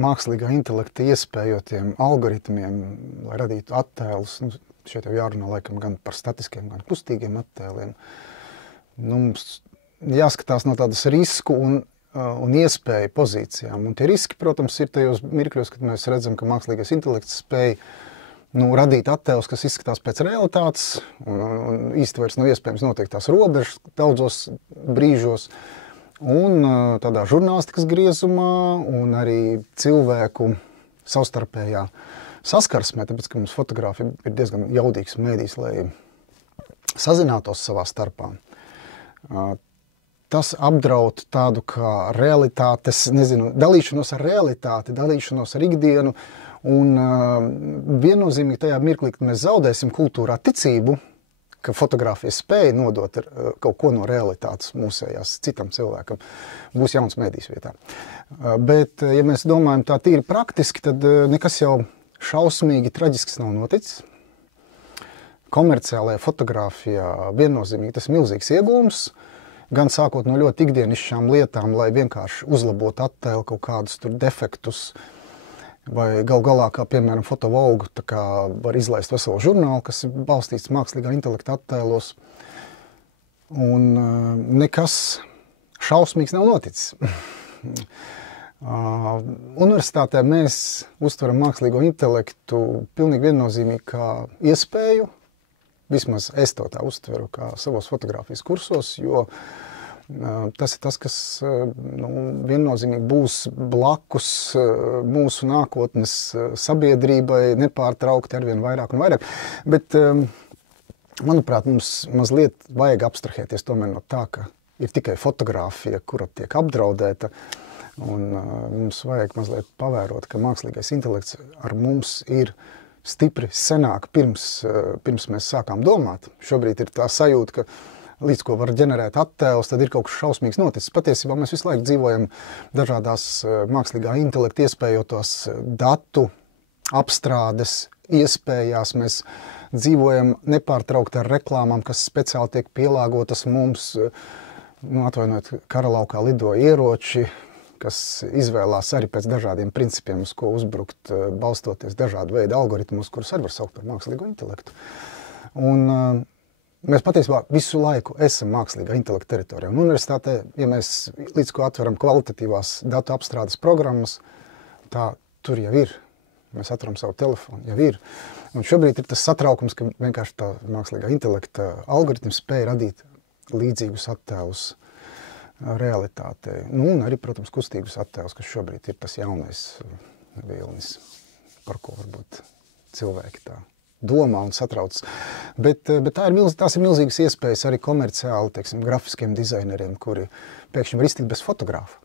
mākslīgā intelekta iespējotiem algoritmiem, lai radītu attēlus, šeit jau jārunā laikam gan par statiskiem, gan kustīgiem attēliem. Mums jāskatās no tādas risku un iespēju pozīcijām. Un tie riski, protams, ir tajos mirkļos, kad mēs redzam, ka mākslīgais intelekts spēj radīt attēlus, kas izskatās pēc realitātes, un īsti vairs nav iespējams noteikt tās robežas daudzos brīžos. Un tādā žurnālistikas griezumā un arī cilvēku savstarpējā saskarsmē, tāpēc, ka mums fotogrāfija ir diezgan jaudīgs mēdījis, lai sazinātos savā starpā. Tas apdraud tādu kā realitātes, dalīšanos ar realitāti, dalīšanos ar ikdienu, un viennozīmīgi tajā mirklī, kad mēs zaudēsim kultūrā ticību, ka fotogrāfija spēja nodot kaut ko no realitātes mūsējās citam cilvēkam, būs jauns mēdījis vietā. Bet, ja mēs domājam tā tīri praktiski, tad nekas jau šausmīgi traģisks nav noticis. Komerciālajā fotogrāfijā viennozīmīgi tas milzīgs iegūms, gan sākot no ļoti ikdienišķām lietām, lai vienkārši uzlabotu attēlu kaut kādus tur defektus, vai gal galā, kā piemēram Fotovogue, tā kā var izlaist veselu žurnālu, kas ir balstīts mākslīgā intelekta attēlos. Un nekas šausmīgs nav noticis. Universitātē mēs uztveram mākslīgo intelektu pilnīgi viennozīmīgi kā iespēju, vismaz es to tā uztveru kā savos fotogrāfijas kursos, jo tas ir tas, kas viennozīmīgi būs blakus mūsu nākotnes sabiedrībai nepārtraukti arvien vairāk un vairāk. Bet, manuprāt, mums mazliet vajag abstrahēties tomēr no tā, ka ir tikai fotogrāfija, kura tiek apdraudēta, un mums vajag mazliet pavērot, ka mākslīgais intelekts ar mums ir stipri senāk pirms mēs sākām domāt. Šobrīd ir tā sajūta, ka līdz ko var ģenerēt attēlus, tad ir kaut kas šausmīgs noticis. Patiesībā mēs visu laiku dzīvojam dažādās mākslīgā intelekta iespējotos datu apstrādes iespējās. Mēs dzīvojam nepārtraukti ar reklāmām, kas speciāli tiek pielāgotas mums. Atvainojiet, kara laukā lido ieroči, kas izvēlās arī pēc dažādiem principiem, uz ko uzbrukt, balstoties dažādu veidu algoritmus, kurus arī var saukt par mākslīgo intelektu. Un mēs patiesībā visu laiku esam mākslīgā intelekta teritorijā. Un universitātē, ja mēs līdz ko atveram kvalitatīvās datu apstrādes programmas, tā tur jau ir. Mēs atveram savu telefonu, jau ir. Un šobrīd ir tas satraukums, ka vienkārši tā mākslīgā intelekta algoritms spēja radīt līdzīgus attēlus realitātei. Un arī, protams, kustīgus attēlus, kas šobrīd ir tas jaunais vilnis, par ko varbūt cilvēki tā domā un satrauc. Bet tās ir milzīgas iespējas arī komerciāli, teiksim, grafiskiem dizaineriem, kuri pēkšņi var iztikt bez fotogrāfa.